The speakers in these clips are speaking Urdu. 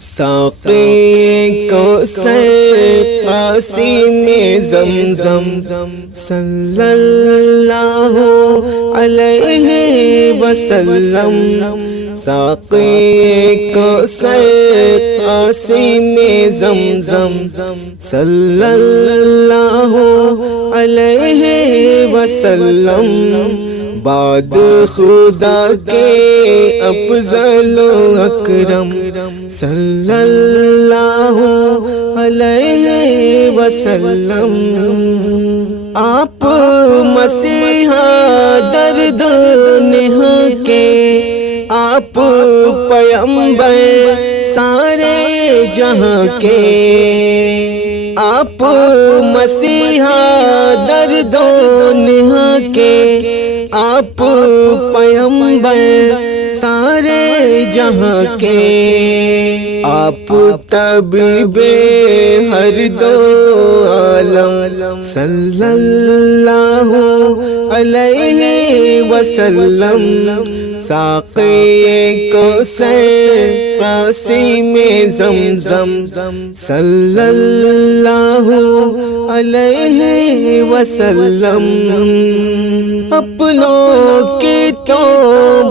ساقی کوثر قاسم زمزم صلی اللہ علیہ وسلم، ساقی کوثر قاسم زمزم صلی اللہ علیہ وسلم، بعد خدا کے افضل و اکرم صلی اللہ علیہ وسلم، آپ مسیحا درد نہ کے، آپ پیغمبر سارے جہاں کے، آپ مسیحا درد نہ کے، آپ پیغمبر سارے جہاں کے، آپ طبیب ہر دو عالم صلی اللہ علیہ وسلم، ساقی کوثر قاسم زمزم صلی اللہ علیہ وسلم، اپنوں کی تو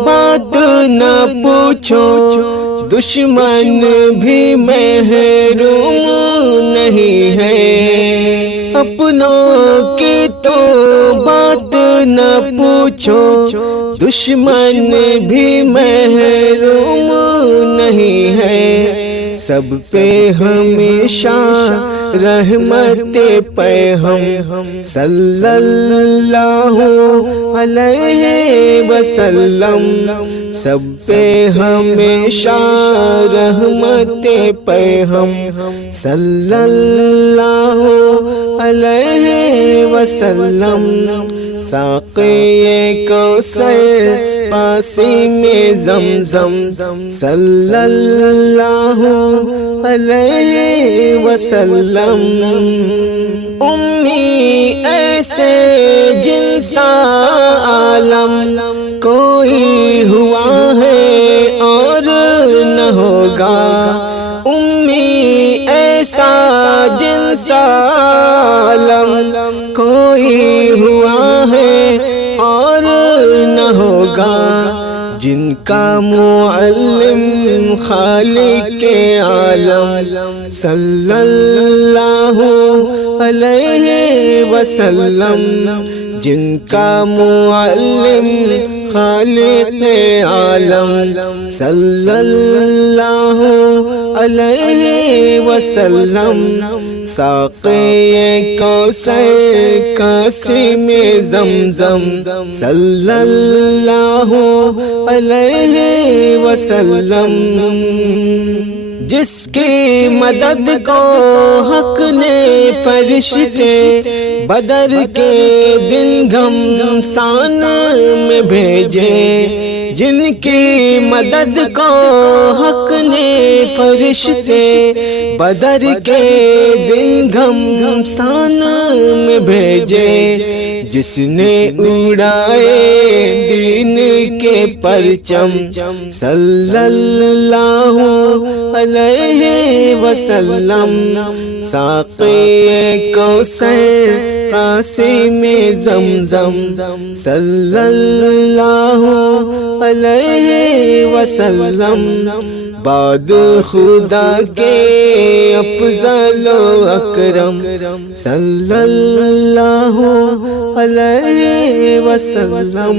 بات نہ پوچھو، دشمن بھی محروم نہیں ہے، اپنوں کی تو بات نہ پوچھو، دشمن بھی محروم نہیں ہے، سب پہ ہمیشہ رحمت پیغم صلی اللہ علیہ وسلم، سب پہ ہمیشہ رحمت پیغم صلی اللہ علیہ وسلم، ساقی کوثر قاسم زمزم صلی اللہ علیہ وسلم، امی ایسے جن سا عالم کوئی ہوا ہے اور نہ ہوگا، امی ایسا جن سا عالم کوئی ہوا ہے اور نہ ہوگا، جن کا معلم خالق عالم صلی اللہ علیہ وسلم، جن کا معلم خالق عالم صلی اللہ علیہ وسلم، ساقی کوثر قاسم زمزم صلی اللہ علیہ وسلم، جس کی مدد کو حق نے فرشتے بدر کے دن گھمسان میں بھیجے، جن کی مدد کو حق نے فرشتے بدر کے دن گھمسان میں بھیجے، جس نے اڑائے دین کے پرچم صلی اللہ علیہ وسلم، ساقی کوثر قاسم زمزم صلی اللہ علیہ وسلم، بعد خدا کے افضل و اکرم صلی اللہ علیہ وسلم۔